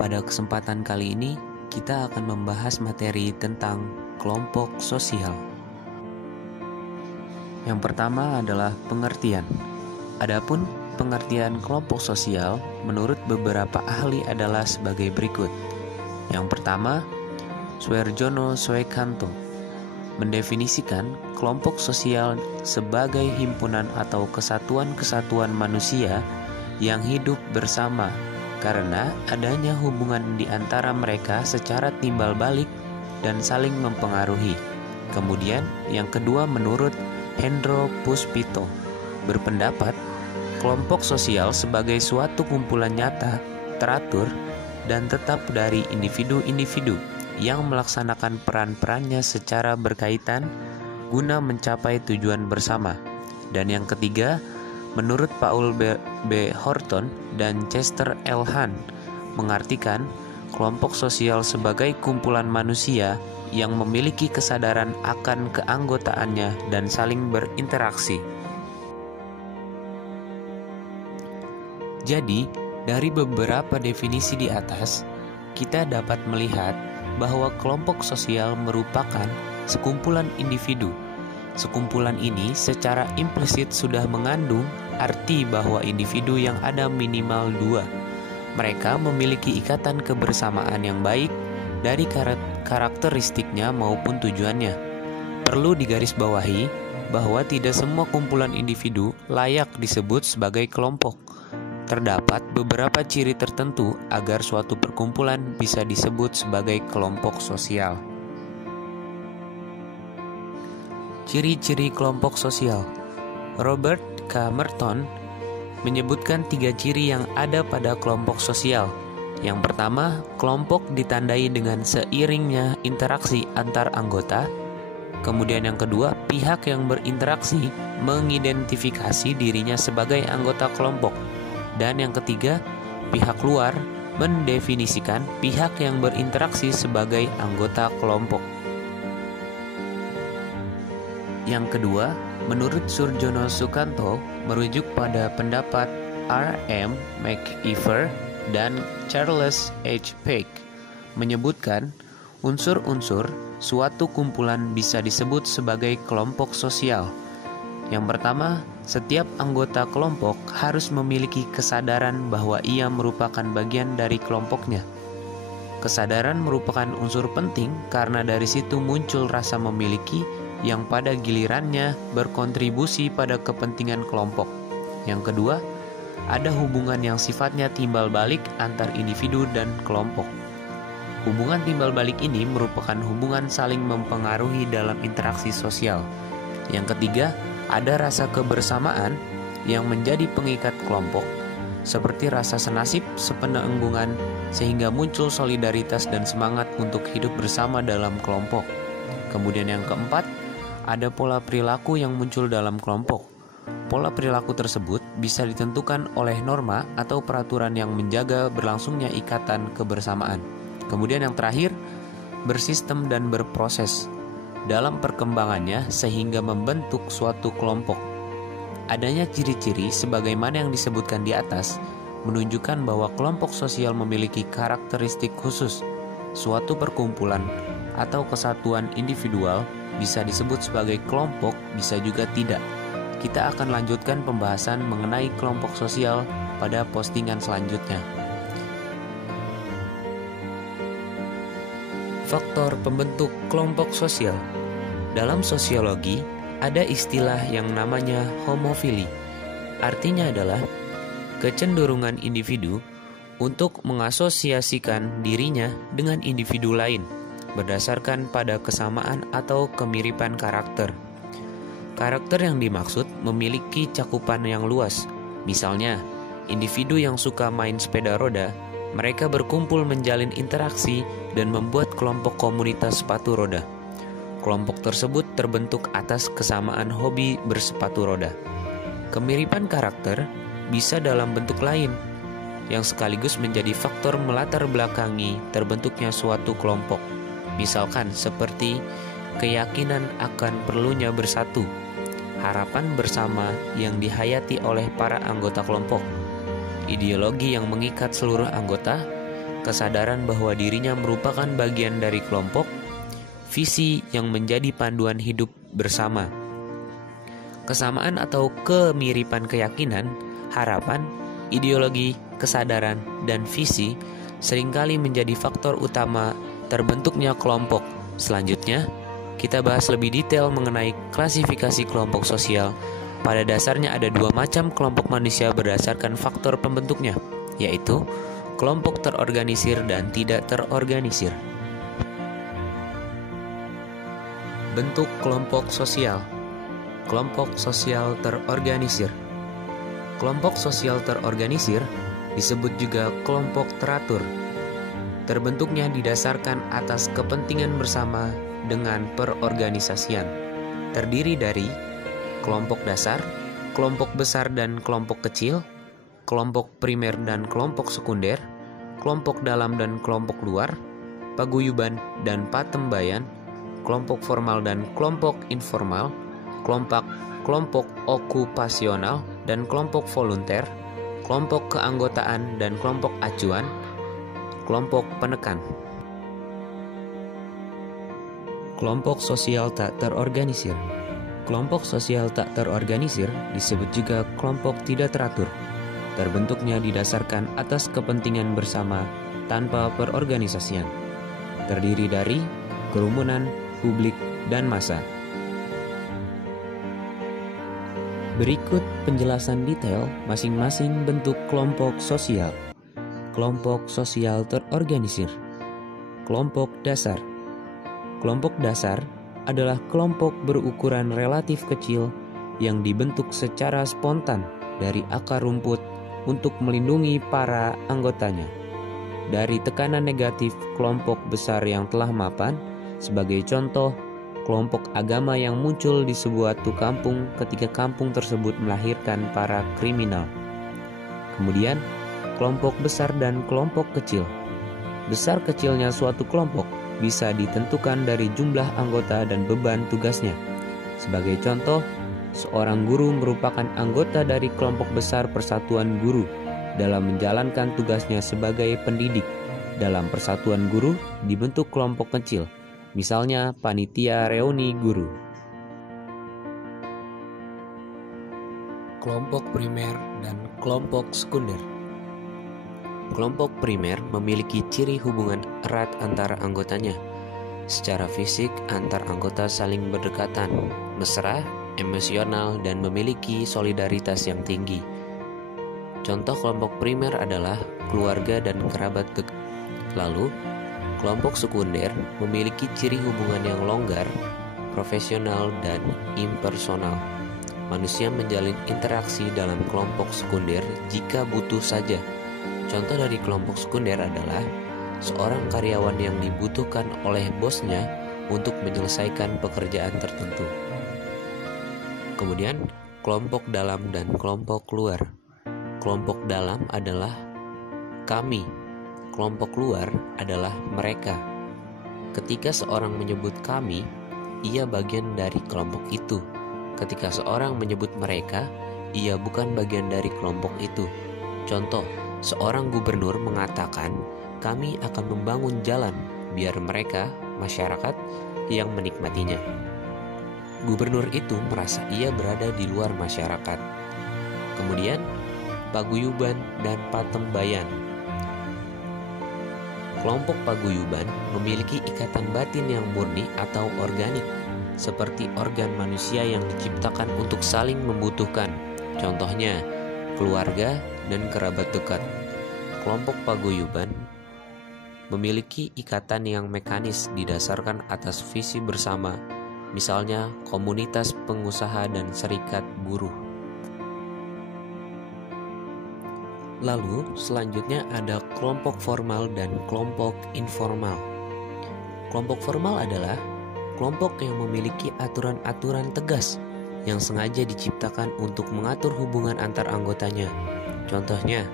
Pada kesempatan kali ini, kita akan membahas materi tentang kelompok sosial. Yang pertama adalah pengertian. Adapun pengertian kelompok sosial menurut beberapa ahli adalah sebagai berikut. Yang pertama, Suarjono Suekanto mendefinisikan kelompok sosial sebagai himpunan atau kesatuan-kesatuan manusia yang hidup bersama karena adanya hubungan di antara mereka secara timbal balik dan saling mempengaruhi. Kemudian yang kedua, menurut Hendro Puspito berpendapat kelompok sosial sebagai suatu kumpulan nyata, teratur, dan tetap dari individu-individu yang melaksanakan peran-perannya secara berkaitan guna mencapai tujuan bersama. Dan yang ketiga, menurut Paul B. Horton dan Chester L. Hahn mengartikan kelompok sosial sebagai kumpulan manusia yang memiliki kesadaran akan keanggotaannya dan saling berinteraksi. Jadi, dari beberapa definisi di atas, kita dapat melihat bahwa kelompok sosial merupakan sekumpulan individu. Sekumpulan ini secara implisit sudah mengandung arti bahwa individu yang ada minimal dua. Mereka memiliki ikatan kebersamaan yang baik dari karakteristiknya maupun tujuannya. Perlu digarisbawahi bahwa tidak semua kumpulan individu layak disebut sebagai kelompok. Terdapat beberapa ciri tertentu agar suatu perkumpulan bisa disebut sebagai kelompok sosial. Ciri-ciri kelompok sosial. Robert K. Merton menyebutkan 3 ciri yang ada pada kelompok sosial. Yang pertama, kelompok ditandai dengan seiringnya interaksi antar anggota. Kemudian yang kedua, pihak yang berinteraksi mengidentifikasi dirinya sebagai anggota kelompok. Dan yang ketiga, pihak luar mendefinisikan pihak yang berinteraksi sebagai anggota kelompok. Yang kedua, menurut Suarjono Suekanto merujuk pada pendapat R.M. McIver dan Charles H. Peck menyebutkan unsur-unsur suatu kumpulan bisa disebut sebagai kelompok sosial. Yang pertama, setiap anggota kelompok harus memiliki kesadaran bahwa ia merupakan bagian dari kelompoknya. Kesadaran merupakan unsur penting karena dari situ muncul rasa memiliki yang pada gilirannya berkontribusi pada kepentingan kelompok. Yang kedua, ada hubungan yang sifatnya timbal balik antar individu dan kelompok. Hubungan timbal balik ini merupakan hubungan saling mempengaruhi dalam interaksi sosial. Yang ketiga, ada rasa kebersamaan yang menjadi pengikat kelompok, seperti rasa senasib, sepenanggungan, sehingga muncul solidaritas dan semangat untuk hidup bersama dalam kelompok. Kemudian yang keempat, ada pola perilaku yang muncul dalam kelompok. Pola perilaku tersebut bisa ditentukan oleh norma atau peraturan yang menjaga berlangsungnya ikatan kebersamaan. Kemudian yang terakhir, bersistem dan berproses dalam perkembangannya sehingga membentuk suatu kelompok. Adanya ciri-ciri sebagaimana yang disebutkan di atas menunjukkan bahwa kelompok sosial memiliki karakteristik khusus. Suatu perkumpulan atau kesatuan individual bisa disebut sebagai kelompok, bisa juga tidak. Kita akan lanjutkan pembahasan mengenai kelompok sosial pada postingan selanjutnya. Faktor pembentuk kelompok sosial. Dalam sosiologi, ada istilah yang namanya homofili. Artinya adalah kecenderungan individu untuk mengasosiasikan dirinya dengan individu lain berdasarkan pada kesamaan atau kemiripan karakter. Karakter yang dimaksud memiliki cakupan yang luas. Misalnya, individu yang suka main sepeda roda, mereka berkumpul menjalin interaksi dan membuat kelompok komunitas sepatu roda. Kelompok tersebut terbentuk atas kesamaan hobi bersepatu roda. Kemiripan karakter bisa dalam bentuk lain, yang sekaligus menjadi faktor melatar belakangi terbentuknya suatu kelompok. Misalkan seperti keyakinan akan perlunya bersatu, harapan bersama yang dihayati oleh para anggota kelompok, ideologi yang mengikat seluruh anggota, kesadaran bahwa dirinya merupakan bagian dari kelompok, visi yang menjadi panduan hidup bersama. Kesamaan atau kemiripan keyakinan, harapan, ideologi, kesadaran, dan visi seringkali menjadi faktor utama terbentuknya kelompok. Selanjutnya, kita bahas lebih detail mengenai klasifikasi kelompok sosial. Pada dasarnya ada dua macam kelompok manusia berdasarkan faktor pembentuknya, yaitu kelompok terorganisir dan tidak terorganisir. Bentuk kelompok sosial. Kelompok sosial terorganisir. Kelompok sosial terorganisir disebut juga kelompok teratur. Terbentuknya didasarkan atas kepentingan bersama dengan perorganisasian. Terdiri dari kelompok dasar, kelompok besar dan kelompok kecil, kelompok primer dan kelompok sekunder, kelompok dalam dan kelompok luar, paguyuban dan patembayan, kelompok formal dan kelompok informal, kelompok okupasional dan kelompok volunteer, kelompok keanggotaan dan kelompok acuan, kelompok penekan. Kelompok sosial tak terorganisir. Kelompok sosial tak terorganisir disebut juga kelompok tidak teratur. Terbentuknya didasarkan atas kepentingan bersama tanpa perorganisasian. Terdiri dari kerumunan, publik, dan massa. Berikut penjelasan detail masing-masing bentuk kelompok sosial. Kelompok sosial terorganisir. Kelompok dasar. Kelompok dasar adalah kelompok berukuran relatif kecil yang dibentuk secara spontan dari akar rumput untuk melindungi para anggotanya dari tekanan negatif kelompok besar yang telah mapan. Sebagai contoh, kelompok agama yang muncul di sebuah kampung ketika kampung tersebut melahirkan para kriminal. Kemudian, kelompok besar dan kelompok kecil. Besar kecilnya suatu kelompok bisa ditentukan dari jumlah anggota dan beban tugasnya. Sebagai contoh, seorang guru merupakan anggota dari kelompok besar persatuan guru dalam menjalankan tugasnya sebagai pendidik. Dalam persatuan guru dibentuk kelompok kecil, misalnya panitia reuni guru. Kelompok primer dan kelompok sekunder. Kelompok primer memiliki ciri hubungan erat antara anggotanya. Secara fisik, antar anggota saling berdekatan, mesra, emosional, dan memiliki solidaritas yang tinggi. Contoh kelompok primer adalah keluarga dan kerabat dekat. Lalu, kelompok sekunder memiliki ciri hubungan yang longgar, profesional, dan impersonal. Manusia menjalin interaksi dalam kelompok sekunder jika butuh saja. Contoh dari kelompok sekunder adalah seorang karyawan yang dibutuhkan oleh bosnya untuk menyelesaikan pekerjaan tertentu. Kemudian, kelompok dalam dan kelompok luar. Kelompok dalam adalah kami, kelompok luar adalah mereka. Ketika seorang menyebut kami, ia bagian dari kelompok itu. Ketika seorang menyebut mereka, ia bukan bagian dari kelompok itu. Contoh, seorang gubernur mengatakan, kami akan membangun jalan biar mereka, masyarakat, yang menikmatinya. Gubernur itu merasa ia berada di luar masyarakat. Kemudian, paguyuban dan patembayan. Kelompok paguyuban memiliki ikatan batin yang murni atau organik, seperti organ manusia yang diciptakan untuk saling membutuhkan. Contohnya, keluarga dan kerabat dekat. Kelompok paguyuban memiliki ikatan yang mekanis didasarkan atas visi bersama, misalnya komunitas pengusaha dan serikat buruh. Lalu selanjutnya ada kelompok formal dan kelompok informal. Kelompok formal adalah kelompok yang memiliki aturan-aturan tegas yang sengaja diciptakan untuk mengatur hubungan antar anggotanya. Contohnya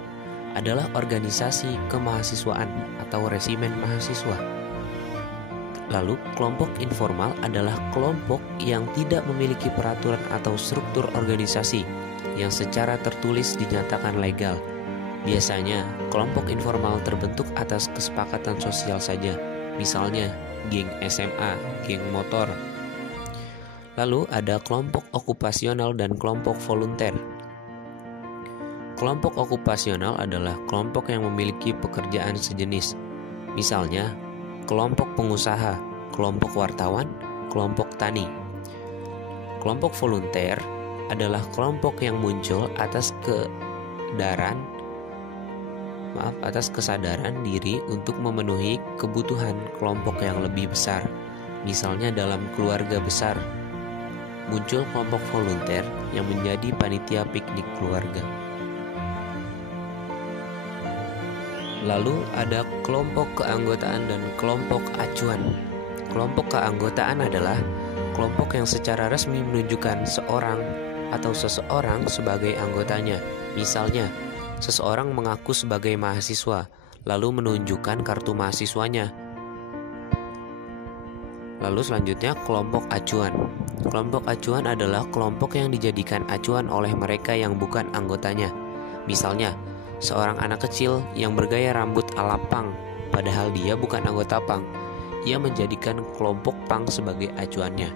adalah organisasi kemahasiswaan atau resimen mahasiswa. Lalu, kelompok informal adalah kelompok yang tidak memiliki peraturan atau struktur organisasi yang secara tertulis dinyatakan legal. Biasanya, kelompok informal terbentuk atas kesepakatan sosial saja, misalnya geng SMA, geng motor. Lalu ada kelompok okupasional dan kelompok volunteer. Kelompok okupasional adalah kelompok yang memiliki pekerjaan sejenis, misalnya kelompok pengusaha, kelompok wartawan, kelompok tani. Kelompok volunteer adalah kelompok yang muncul atas kesadaran diri untuk memenuhi kebutuhan kelompok yang lebih besar. Misalnya dalam keluarga besar, muncul kelompok volunteer yang menjadi panitia piknik keluarga. Lalu ada kelompok keanggotaan dan kelompok acuan. Kelompok keanggotaan adalah kelompok yang secara resmi menunjukkan seorang atau seseorang sebagai anggotanya. Misalnya, seseorang mengaku sebagai mahasiswa, lalu menunjukkan kartu mahasiswanya. Lalu selanjutnya kelompok acuan. Kelompok acuan adalah kelompok yang dijadikan acuan oleh mereka yang bukan anggotanya. Misalnya, seorang anak kecil yang bergaya rambut ala punk, padahal dia bukan anggota punk. Ia menjadikan kelompok punk sebagai acuannya.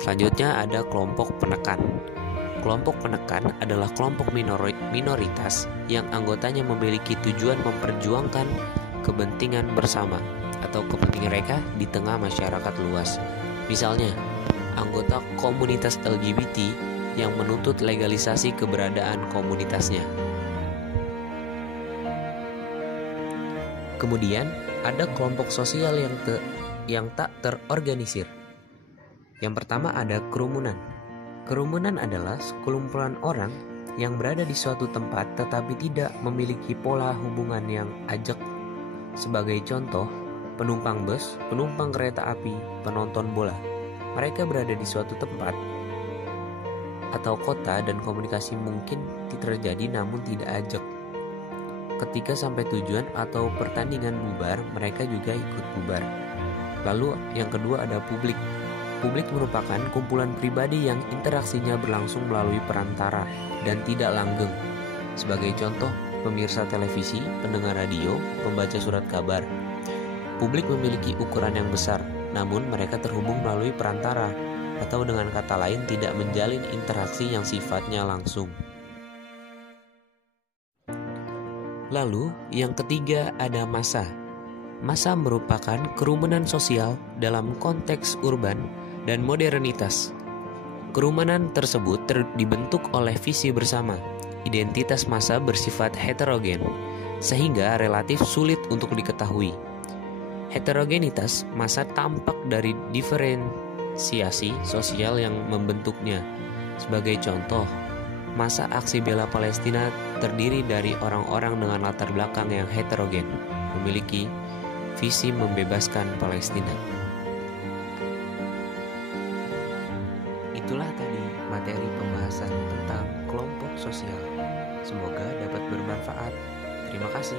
Selanjutnya ada kelompok penekan. Kelompok penekan adalah kelompok minoritas yang anggotanya memiliki tujuan memperjuangkan kepentingan bersama atau kepentingan mereka di tengah masyarakat luas. Misalnya, anggota komunitas LGBT yang menuntut legalisasi keberadaan komunitasnya. Kemudian, ada kelompok sosial yang tak terorganisir. Yang pertama ada kerumunan. Kerumunan adalah sekelumpulan orang yang berada di suatu tempat tetapi tidak memiliki pola hubungan yang ajak. Sebagai contoh, penumpang bus, penumpang kereta api, penonton bola. Mereka berada di suatu tempat atau kota dan komunikasi mungkin terjadi namun tidak ajak. Ketika sampai tujuan atau pertandingan bubar, mereka juga ikut bubar. Lalu yang kedua ada publik. Publik merupakan kumpulan pribadi yang interaksinya berlangsung melalui perantara dan tidak langgeng. Sebagai contoh, pemirsa televisi, pendengar radio, pembaca surat kabar. Publik memiliki ukuran yang besar, namun mereka terhubung melalui perantara, atau dengan kata lain tidak menjalin interaksi yang sifatnya langsung. Lalu, yang ketiga ada massa. Massa merupakan kerumunan sosial dalam konteks urban dan modernitas. Kerumunan tersebut dibentuk oleh visi bersama. Identitas massa bersifat heterogen, sehingga relatif sulit untuk diketahui. Heterogenitas massa tampak dari diferensiasi sosial yang membentuknya. Sebagai contoh, massa aksi bela Palestina terdiri dari orang-orang dengan latar belakang yang heterogen, memiliki visi membebaskan Palestina. Itulah tadi materi pembahasan tentang kelompok sosial. Semoga dapat bermanfaat. Terima kasih.